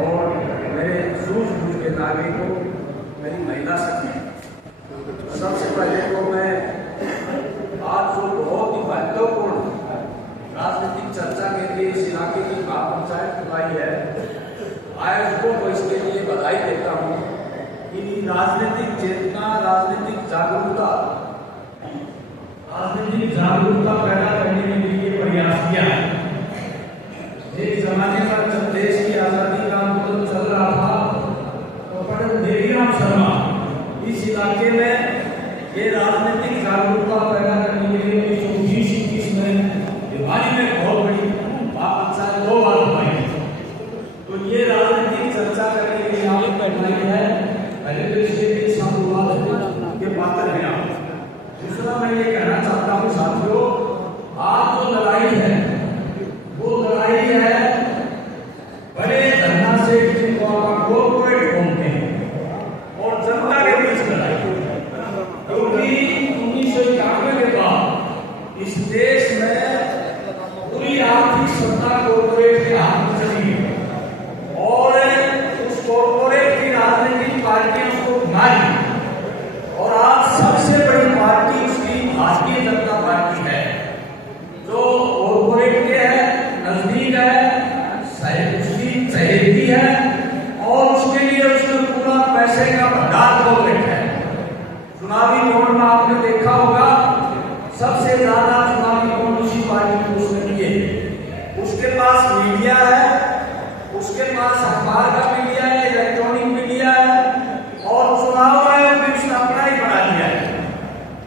और मेरे सूझबूझ के नागरिकों, मेरी महिला सखी, सबसे पहले तो मैं आज जो बहुत ही महत्वपूर्ण राजनीतिक चर्चा के लिए इस इलाके की पंचायत बुलाई है, आयोजकों को इसके लिए बधाई देता हूँ कि राजनीतिक चेतना, राजनीतिक जागरूकता पैदा करने के लिए प्रयास किया है। एक जमाने पर जब देश की आजादी का आंदोलन चल रहा था तो पंडित देवीराम शर्मा इस इलाके में ये राजनीतिक जागरूकता पैदा करने के लिए 1920 में दिवाली में बहुत बड़ी पंचायत 2 बार हुई। तो ये राजनीतिक चर्चा करने के लिए आप बैठाई है, पहले तो इसके लिए साधुवाद के पात्र हैं आप। दूसरा मैं ये कहना चाहता हूँ साथियों, आज जो लड़ाई है वो लड़ाई है बड़े धरना से जिनको आप कॉर्पोरेट बोलते हैं और जनता के बीच लड़ाई, क्योंकि 1991 के बाद इस देश में पूरी आर्थिक सत्ता कॉर्पोरेट के हाथ में चली है और उस कॉर्पोरेट की राजनीतिक पार्टियों को घुमाई और आज सबसे बड़ी पार्टी उसकी भारतीय जनता पार्टी है, जो कॉर्पोरेट के है, नजदीक है, उसकी चहेती है और उसके लिए उसने पूरा पैसे का भंडार खोल रखा है। चुनावी दौड़ में आपने देखा होगा सबसे ज्यादा चुनावी वोट उसी पार्टी को उसने दिए। उसके पास मीडिया है, उसके पास अखबार का मीडिया है, इलेक्ट्रॉनिक मीडिया है और चुनाव आयोग ने उसका अपना ही बना दिया है।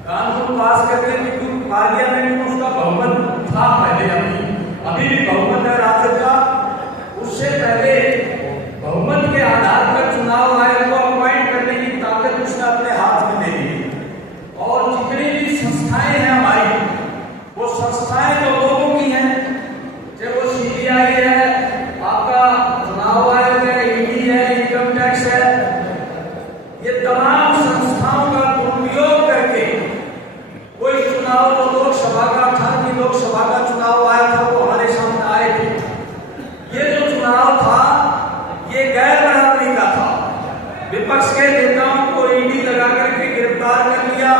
कानून पास करके पार्लियामेंट में उसका बहुमत था पहले, अभी भी बहुमत है राज्य का। उससे पहले बहुमत के आधार पर चुनाव आयोग को अपॉइंट करने की ताकत उसने अपने हाथ में ले ली। और जितनी भी संस्थाएं हैं हमारी, वो संस्थाएं तो लोगों की हैं, चाहे वो सीबीआई है, आपका चुनाव आयोग है, ईडी है, इनकम टैक्स है, ये तमाम संस्थाओं का दुरुपयोग करके कोई चुनाव तो लोकसभा का 18वीं लोकसभा का चुनाव आया था, वो हमारे सामने आए थे। ये जो चुनाव था ये गैर बराबरी का था। विपक्ष के नेताओं को ईडी लगा करके गिरफ्तार कर लिया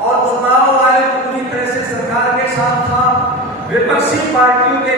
और चुनाव आयोग पूरी तरह से सरकार के साथ था। विपक्षी पार्टियों के